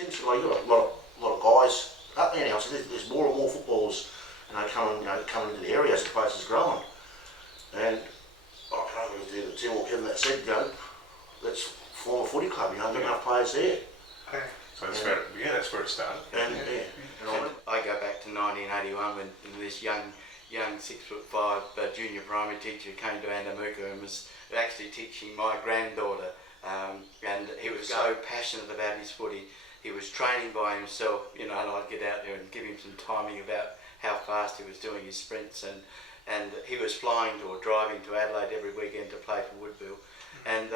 Tim said, you've got a lot of guys up there now. So there's more and more footballers, coming into the area as the place is growing. And I can't remember if it was Tim or Kevin that said, let's form a footy club. Got enough players there. Okay. So that's where it started. And I go back to 1981 when this young 6'5" junior primary teacher came to Andamuka and was actually teaching my granddaughter, and he was so passionate about his footy. He was training by himself, and I'd get out there and give him some timing about how fast he was doing his sprints, and he was flying to or driving to Adelaide every weekend to play for Woodville, and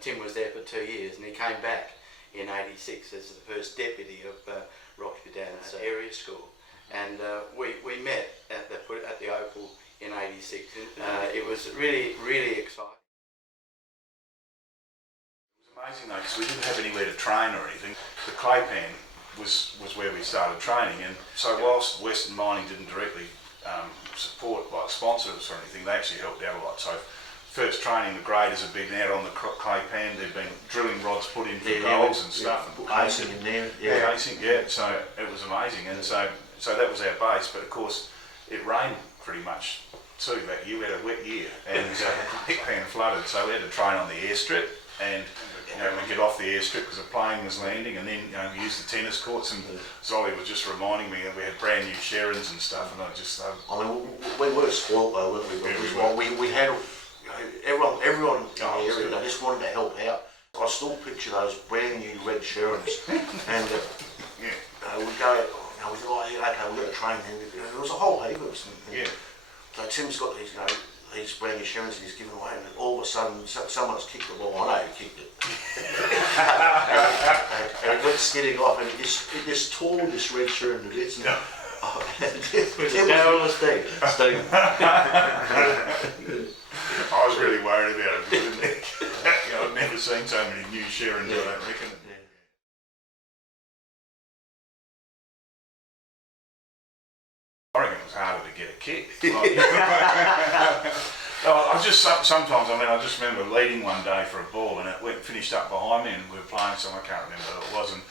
Tim was there for 2 years, and he came back in '86 as the first deputy of Roxby Downs area school, and we met at the Opal in '86. It was really exciting. It was amazing though, because we didn't have anywhere to train or anything. The clay pan was where we started training, and so whilst Western Mining didn't directly support, like sponsor us or anything, they actually helped out a lot. So first training, the graders had been out on the clay pan, there'd been drilling rods put in for goals and stuff. And icing in there. So it was amazing, and so that was our base, but of course it rained pretty much too that year. We had a wet year, and the clay pan flooded, so we had to train on the airstrip, and we get off the airstrip because the plane was landing, and then we used the tennis courts, and Zolly was just reminding me that we had brand new Sherrins and stuff, and we were spoiled though, weren't we? We had everyone in the area, they just wanted to help out. I still picture those brand new red Sherrins, and we'd go out, we thought, okay, we've got to train, and there was a whole heap of us. So Tim's got these brand new Sherrins he's given away, and all of a sudden someone's kicked the ball. I know who kicked it. and it went skidding off, and it just tore this red Sherrin to bits. Steve. I was really worried about it, didn't I? I've never seen so many new Sherrins, I don't reckon. I reckon it was harder to get a kick. Sometimes, I just remember leading one day for a ball, and it finished up behind me, and we were playing someone, I can't remember who it was, and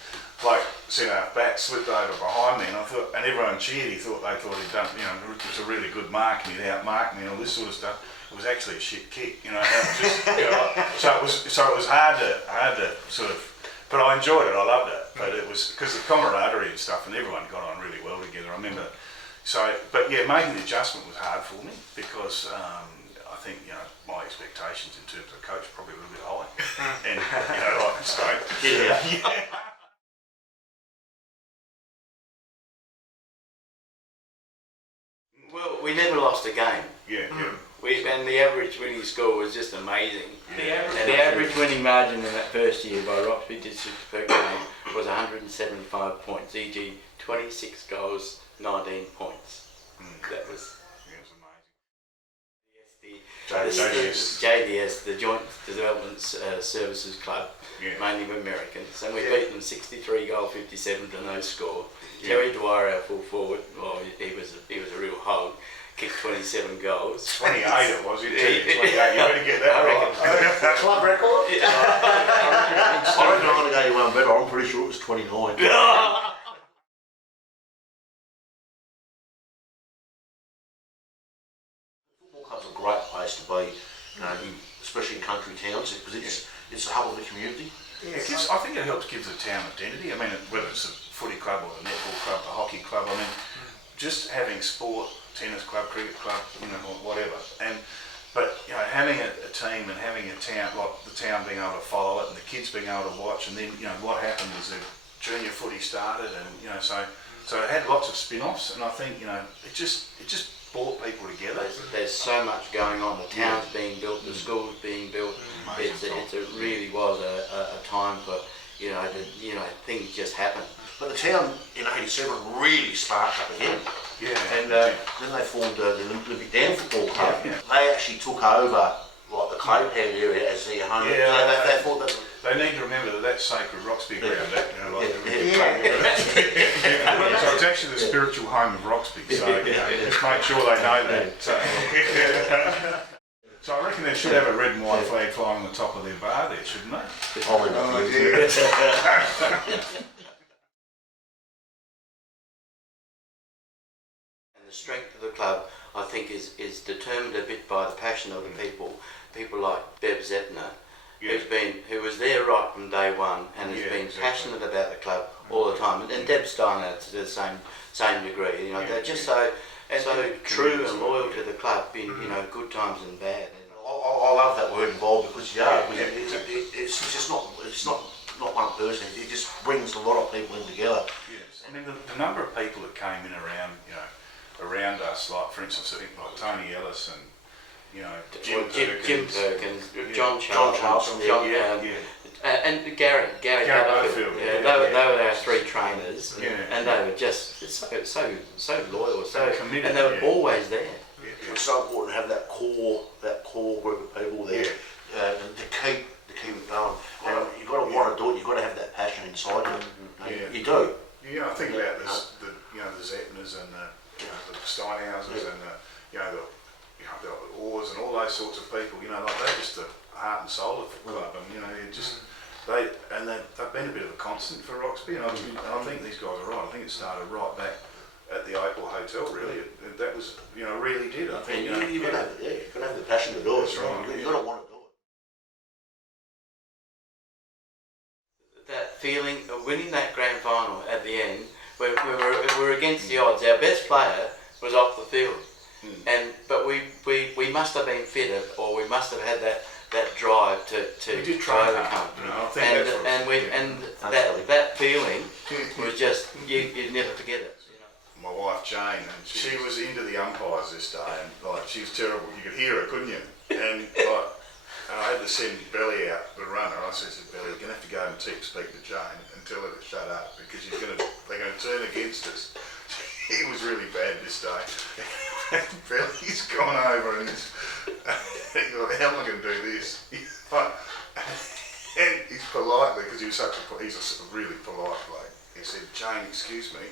bloke set outback, slipped over behind me, and everyone cheered. He thought he'd done, it was a really good mark, and he'd outmarked me and all this sort of stuff. It was actually a shit kick, so it was hard to sort of, but I enjoyed it. I loved it, but it was because the camaraderie and stuff, and everyone got on really well together. I remember. Making the adjustment was hard for me because I think my expectations in terms of coach were probably a little bit high, and Well, we never lost a game. And the average winning score was just amazing. The average winning margin in that first year by Roxby Districts per game was 175 points, e.g. 26 goals, 19 points. That was amazing. JDS, the Joint Development Services Club, mainly of Americans, and we beat them 63 goal 57 to no score. Terry Dwyer, our full forward, he was a real hog. Kicked 27 goals. 28 it was, 28. You better get that right. Club record? I reckon I'm going to go you one better. I'm pretty sure it was 29. Football club's a great place to be, especially in country towns, because it's the hub of the community. I think it helps give the town identity. I mean, whether it's a footy club or the netball club, the hockey club, just having sport, tennis club, cricket club, whatever. But having a team and having a town, like the town being able to follow it and the kids being able to watch, and then what happened was the junior footy started, and so it had lots of spin-offs, and I think it just brought people together. There's so much going on. The town's being built, the school's being built. It really was a time for things just happened. But the town in '87 really sparked up again. And then they formed the Olympic Dam Football Club. They actually took over the clay pan area as their home. They thought that they need to remember that's sacred Roxby ground. So it's actually the spiritual home of Roxby. So just make sure they know that. So I reckon they should have a red and white flag flying on the top of their bar there, shouldn't they? strength of the club, I think, is determined a bit by the passion of the people. People like Bev Zeppner, who was there right from day one and has been passionate about the club all the time. And Deb Steiner to the same degree. You know, they're just so true and loyal to the club in good times and bad. I love that word involved because it's just not one person. It just brings a lot of people in together. Yes, I mean the number of people that came in around us, like for instance, I think like Tony Ellis and Jim Perkins, John Charlson, and Gary Butterfield. They were our three trainers, and they were just so loyal, so committed, and they were always there. It's so important to have that core group of people there to keep it going. And you've got to want to do it. You've got to have that passion inside you. You do. Yeah, I think about this, the Zeppners and the Steinhauses and the Oars and all those sorts of people. Like they're just the heart and soul of the club, and they've been a bit of a constant for Roxby. And I think these guys are right. I think it started right back at the Opal Hotel. Really, that was really did. I think you've got to have the passion to do it. That's right. You've got to want to do it. That feeling of winning that grand final at the end, we were against the odds. Our best player was off the field, but we must have been fitter, or we must have had that drive to overcome. That feeling was just you'd never forget it. My wife Jane, and she was into the umpires this day, and like she was terrible. You could hear her, couldn't you? And I had to send Belly out, the runner. I said, Belly, you're going to have to go and speak to Jane and tell her to shut up because they're going to turn against us. He was really bad this day. Belly's gone over and he's like, how am I going to do this? And he's politely, because he's a really polite bloke, he said, Jane, excuse me,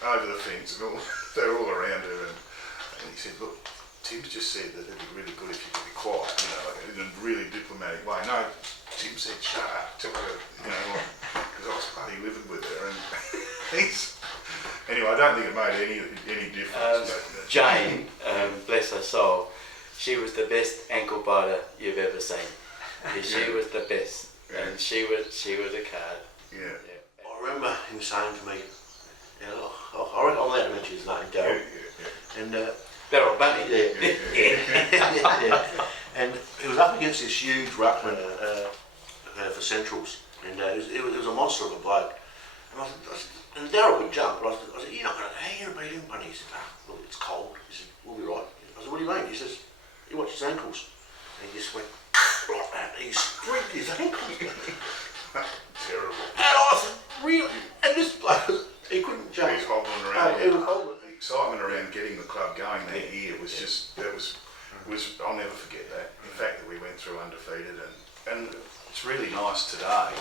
over the fence, and they're all around her, and he said, look, Tim's just said that it'd be really good if you could be quiet, in a really diplomatic way. No, Tim said shut up, tell her, because I was bloody livid with her, and anyway, I don't think it made any difference. Jane, bless her soul, she was the best ankle biter you've ever seen. She was the best, and she was a card. Yeah. I remember him saying to me, I reckon I'm allowed to mention his name, Darryl. And Darryl Bunny. And he was up against this huge ruckman for Centrals, and it was a monster of a bloke. And Darryl would jump, but I said, how are you going to beat him, Bunny? He said, look, it's cold. He said, we'll be right. I said, what do you mean? He says, you watch his ankles. And he just went like that. He streaked his ankles. Terrible. And I said, really? And this bloke, he couldn't jump. He was hobbling around. He was hobbling. The excitement around getting the club going that year was just, I'll never forget that. The fact that we went through undefeated, and it's really nice today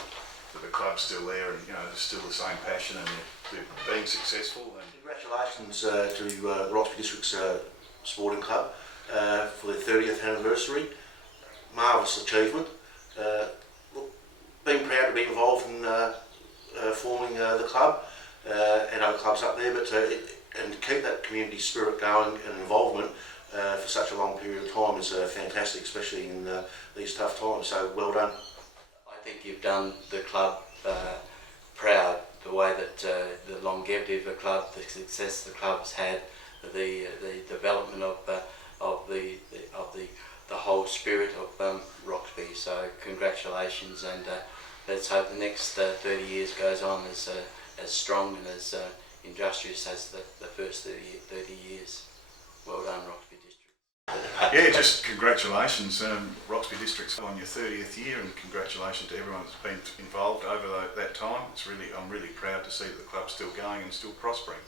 that the club's still there, and there's still the same passion, and they're being successful. And congratulations to the Roxby Districts Sporting Club for their 30th anniversary. Marvellous achievement. Being proud to be involved in forming the club and other clubs up there, and to keep that community spirit going and involvement for such a long period of time is fantastic, especially in these tough times. So well done. I think you've done the club proud, the way that the longevity of the club, the success the club's had, the development of the whole spirit of Roxby. So congratulations, and let's hope the next 30 years goes on as strong and as industrious as the first 30 years. Well done, Roxby District. Yeah, just congratulations, Roxby Districts, on your 30th year, and congratulations to everyone that's been involved over that time. I'm really proud to see that the club's still going and still prospering.